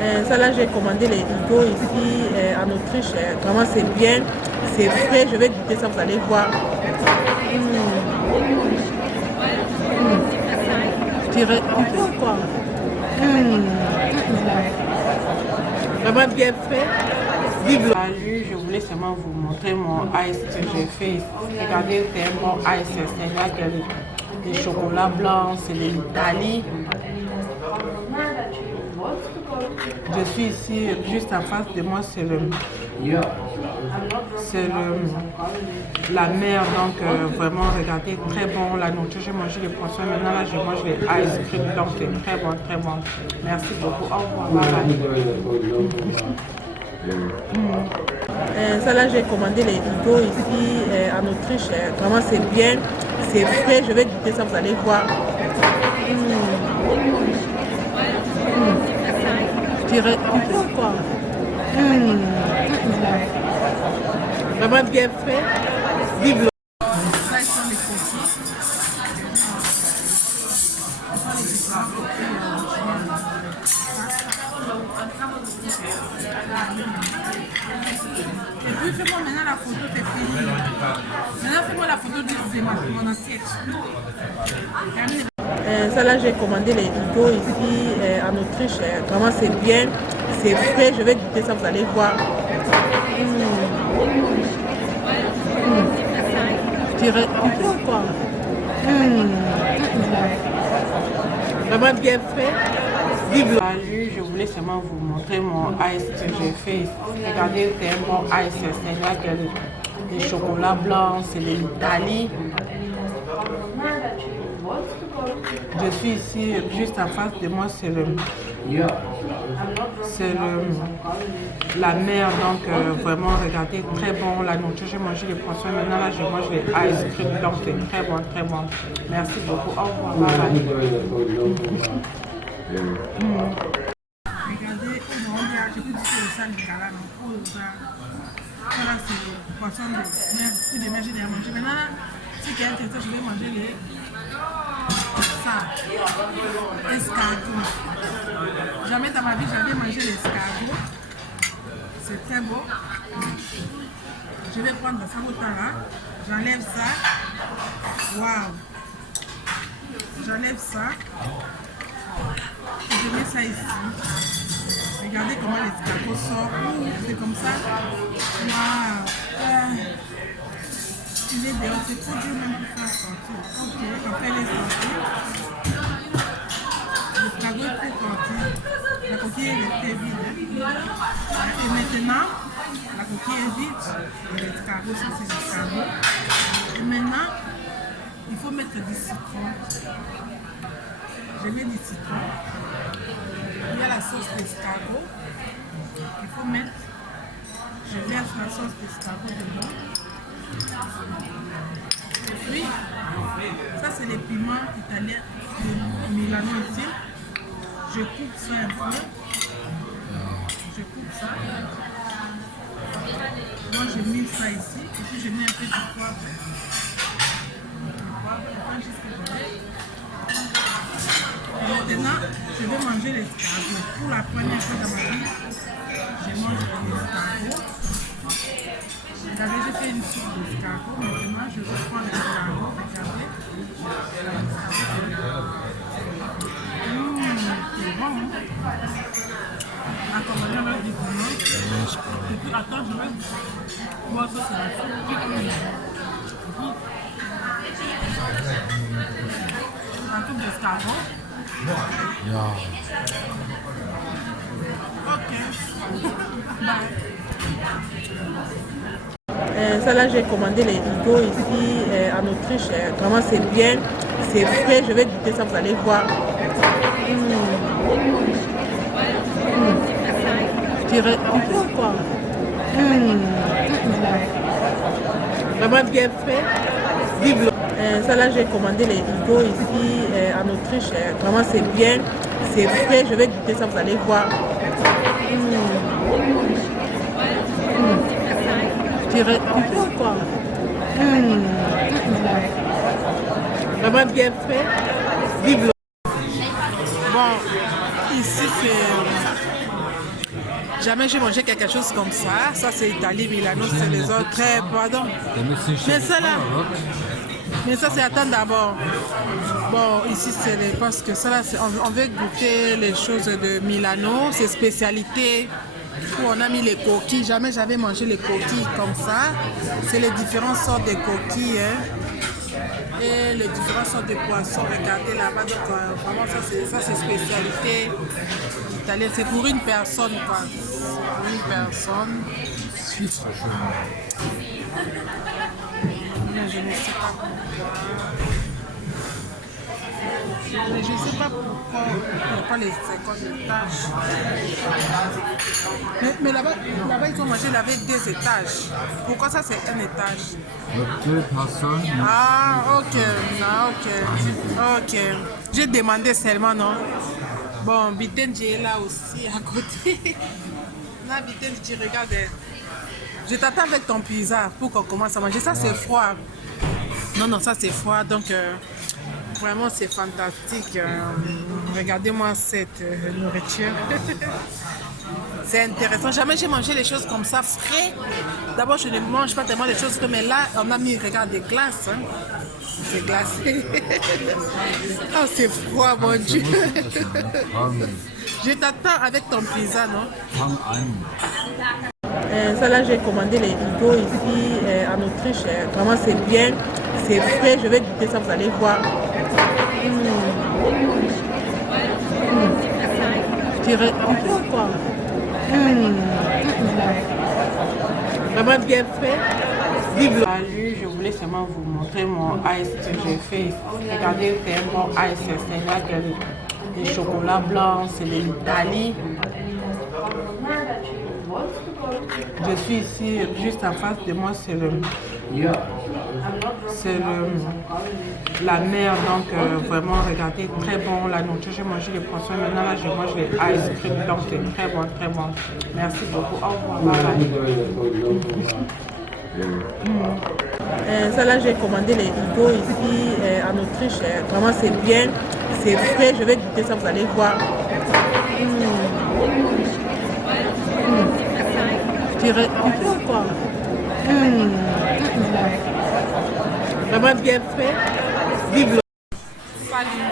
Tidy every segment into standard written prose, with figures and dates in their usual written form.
Ça là, j'ai commandé les higos ici en Autriche. Vraiment, c'est bien, c'est frais. Je vais goûter ça, vous allez voir. Je dirais quoi. Vraiment bien frais. Vive. Salut, je voulais seulement vous montrer mon ice que j'ai fait. Regardez, c'est un bon ice. C'est là qu'il y a les chocolats blancs, c'est de l'Italie. Je suis ici, juste en face de moi, c'est la mer, donc vraiment, regardez, très bon, la nourriture, j'ai mangé les poissons, maintenant là, je mange les ice cream, donc c'est très bon, très bon. Merci beaucoup, au revoir. Ça là, j'ai commandé les higos ici en Autriche. Vraiment, c'est bien, c'est frais. Je vais goûter ça, vous allez voir. Je dirais quoi. Vraiment bien frais. Vive le. Et puis fais-moi maintenant la photo, t'es fini. Maintenant fais-moi la photo de mon assiette. Ça là, j'ai commandé les higos ici en Autriche. Vraiment, c'est bien, c'est frais. Je vais goûter ça, vous allez voir. Je dirais quoi. Vraiment bien frais. Vive. Salut, je voulais seulement vous montrer mon ice que j'ai fait. Regardez, c'est un bon ice. C'est là qu'il y a les chocolats blancs, c'est de l'Italie. Je suis ici, juste en face de moi, c'est la mer, donc vraiment, regardez, très bon, la nourriture, j'ai mangé les poissons, maintenant là, je mange les ice cream, donc c'est très bon, très bon. Merci beaucoup, au revoir. Regardez, j'ai pu dire le sale de Gala, voilà, c'est le poisson de mer, c'est des mer, j'ai déjà mangé. Maintenant, si quelqu'un est intéressé, je vais manger les escargots. Jamais dans ma vie, j'avais mangé l'escargot. C'est très beau. Je vais prendre ça au temps là. J'enlève ça. Waouh! J'enlève ça. Et je mets ça ici. Regardez comment l'escargot sort. C'est comme ça. Waouh! Il est dehors. C'est trop dur même pour faire sortir. Ok, quand elle est sortie, l'escargot est très sorti. La coquille est vide. Et maintenant, la coquille est vide. Et l'escargot, ça c'est l'escargot. Et maintenant, il faut mettre du citron. Je mets du citron. Il y a la sauce d'escargot. Il faut mettre. Je verse la sauce d'escargot dedans. Et puis, ça c'est les piments italiens de Milano ici. Je coupe ça un peu. Je coupe ça. Moi je mets ça ici. Et puis je mets un peu de poivre. Maintenant, je vais manger l'escargot. Pour la première fois dans ma vie, je mange l'escargot. Regardez, j'ai fait une soupe d'escargot. Maintenant, je vais prendre l'escargot. Regardez. C'est bon. Accompagné avec du piment. Et puis, attends, je vais voir ça, c'est la soupe. Un coupe d'escargot. Ok. Bye. Ça là, j'ai commandé les higos ici en Autriche. Vraiment, c'est bien, c'est frais. Je vais goûter ça, vous allez voir. Je dirais quoi. Vraiment bien frais. Vive le. Ça là, j'ai commandé les higos ici en Autriche. Vraiment, c'est bien, c'est frais. Je vais goûter ça, vous allez voir. Je dirais quoi. Vraiment bien frais. Vive le. Bon, ici c'est Jamais j'ai mangé quelque chose comme ça. Ça, c'est Italie, Milano, c'est les autres. Pardon. Mais ça, là. Mais ça, c'est attendre d'abord. Bon, ici, c'est parce que ça, là, on veut goûter les choses de Milano, c'est spécialité. Où on a mis les coquilles. Jamais j'avais mangé les coquilles comme ça. C'est les différentes sortes de coquilles. Et les différentes sortes de poissons. Regardez là-bas. Donc, vraiment, ça, c'est spécialité italienne. C'est pour une personne, quoi. Pour une personne. Mais je ne sais pas pourquoi. Mais je ne sais pas pourquoi il n'y a pas les 50 étages. Mais là-bas, ils ont mangé avec 2 étages. Pourquoi ça, c'est un étage? 2 personnes. Ah, ok. J'ai demandé seulement, non? Bon, Bitenji est là aussi, à côté. Là, Bitenji, regarde. Je t'attends avec ton pizza pour qu'on commence à manger. Ça, c'est froid. Non, ça, c'est froid. Donc, vraiment, c'est fantastique. Regardez-moi cette nourriture. C'est intéressant. Jamais j'ai mangé les choses comme ça frais. D'abord, je ne mange pas tellement les choses comme mais là, on a mis, regarde, des glaces. Hein. C'est glacé. Oh, c'est froid, mon Dieu. Je t'attends avec ton pizza, non? Ça là, j'ai commandé les higos ici en Autriche. Vraiment, c'est bien. C'est frais. Je vais goûter ça, vous allez voir. Je dirais un peu quoi. Vraiment bien fait. Vive le... Salut, je voulais seulement vous montrer mon ice que j'ai fait. Regardez, c'est un bon ice. C'est là qu'il y a des chocolats blancs, c'est de l'Italie. Je suis ici, juste en face de moi, c'est la mer, donc vraiment, regardez, très bon, la nourriture, j'ai mangé les poissons, maintenant là, je mange les ice cream, donc c'est très bon, très bon. Merci beaucoup, au revoir. Ça là, j'ai commandé les higos ici en Autriche. Vraiment, c'est bien. C'est frais. Je vais goûter ça, vous allez voir. Je dirais un peu quoi. Vraiment bien fait. Vive le... Salut.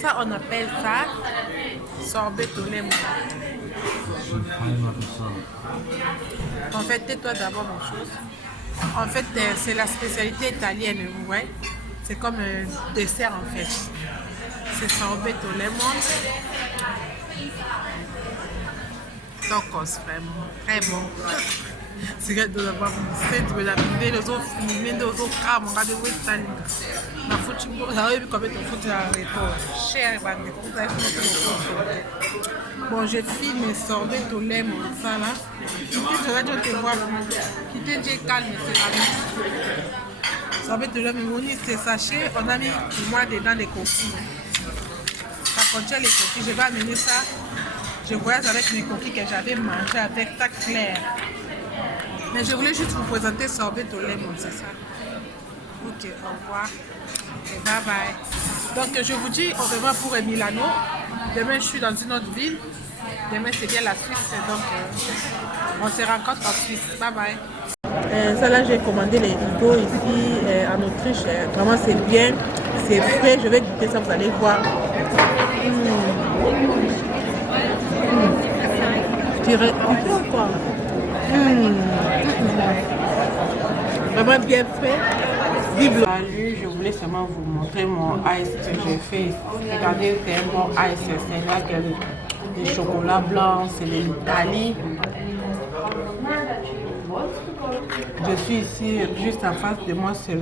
Ça, on appelle ça sorbet au lemon. En fait, tais-toi d'abord mon chose. En fait, c'est la spécialité italienne, vous voyez. C'est comme un dessert en fait. C'est sorbet au lemon. Tacos, vraiment. Très bon. C'est que de avoir centre de la vidéo, les autres filmés, les autres cas, mon gars de Western. La football, ça va comme ton foot à répondre. Cher, il va me dire, bon, je filme mes sorbets au lemon, ça là. Et puis, je vais te voir. Qui te dit calme, c'est calme. Sorbet au lemon, c'est sachet. On a mis pour moi dedans les coquilles. Ça contient les coquilles. Je vais amener ça. Je voyage avec mes coquilles que j'avais mangées avec ta claire. Mais je voulais juste vous présenter sorbet au lemon, c'est ça. Ok, au revoir. Et bye bye. Donc je vous dis au revoir pour Milano. Demain je suis dans une autre ville. Demain c'est bien la Suisse. Donc on se rencontre en Suisse. Bye bye. Ça là, j'ai commandé les higos ici en Autriche. Vraiment, c'est bien. C'est frais. Je vais goûter ça, vous allez voir. Je dirais un peu quoi. Vraiment bien fait. Vive le... Salut, je voulais seulement vous montrer mon ice que j'ai fait. Regardez, c'est un bon ice. C'est là qu'il y a des chocolats blancs, c'est de l'Italie. Je suis ici, juste en face de moi, c'est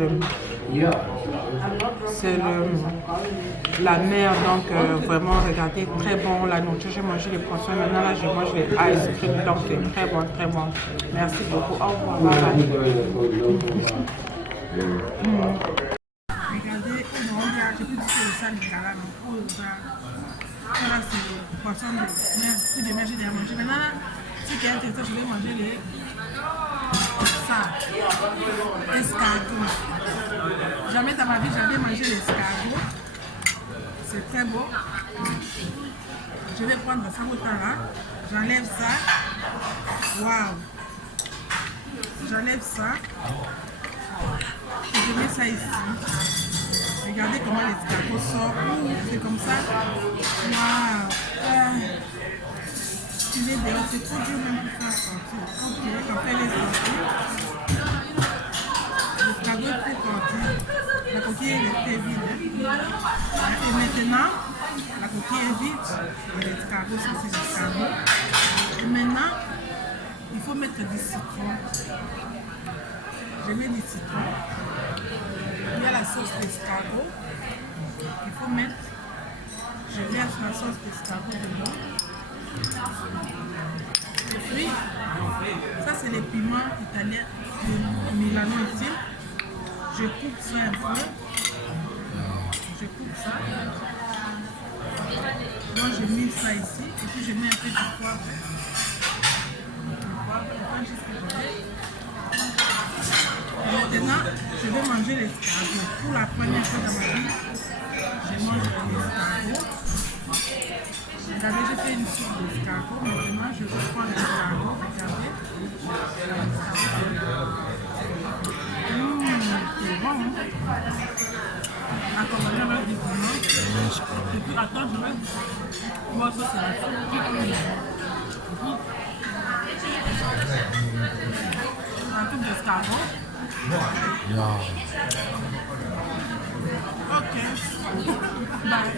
la mer, donc vraiment, regardez, très bon, la nourriture, j'ai mangé les poissons, maintenant là, je mange les ice cream, donc c'est très bon, très bon. Merci beaucoup, au revoir. Regardez, je peux dire que c'est ça, les gars, voilà, c'est le poisson de mer. Si demain j'ai déjà mangé, maintenant, si quelqu'un est intéressé, je vais manger les escargots. Jamais dans ma vie, j'avais mangé l'escargot. C'est très beau. Je vais prendre ça là. J'enlève ça. Waouh! J'enlève ça. Et je mets ça ici. Regardez comment l'escargot sort. C'est comme ça. Waouh! Il est dehors. C'est trop dur même pour faire sortir. Ok, après elle est sortie. L'escargot est très sorti. La coquille est restée vide. Et maintenant, la coquille est vide. L'escargot, ça c'est l'escargot. Et maintenant, il faut mettre du citron. Je mets du citron. Il y a la sauce d'escargot. Il faut mettre. Je verse la sauce d'escargot dedans. Et puis, ça c'est les piments italiens de Milano ici. Je coupe ça un peu. Je coupe ça. Moi je mets ça ici. Et puis je mets un peu de poivre. Maintenant, je vais manger l'escargot. Pour la première fois dans ma vie, je mange l'escargot. Regardez, j'ai fait une soupe d'escargot. Maintenant, je vais prendre l'escargot. Regardez. C'est bon. Attends, on va mettre du piment. Et puis, attends, je vais. Moi, ça, c'est la soupe. La soupe d'escargot. Yeah. Ok. Bye.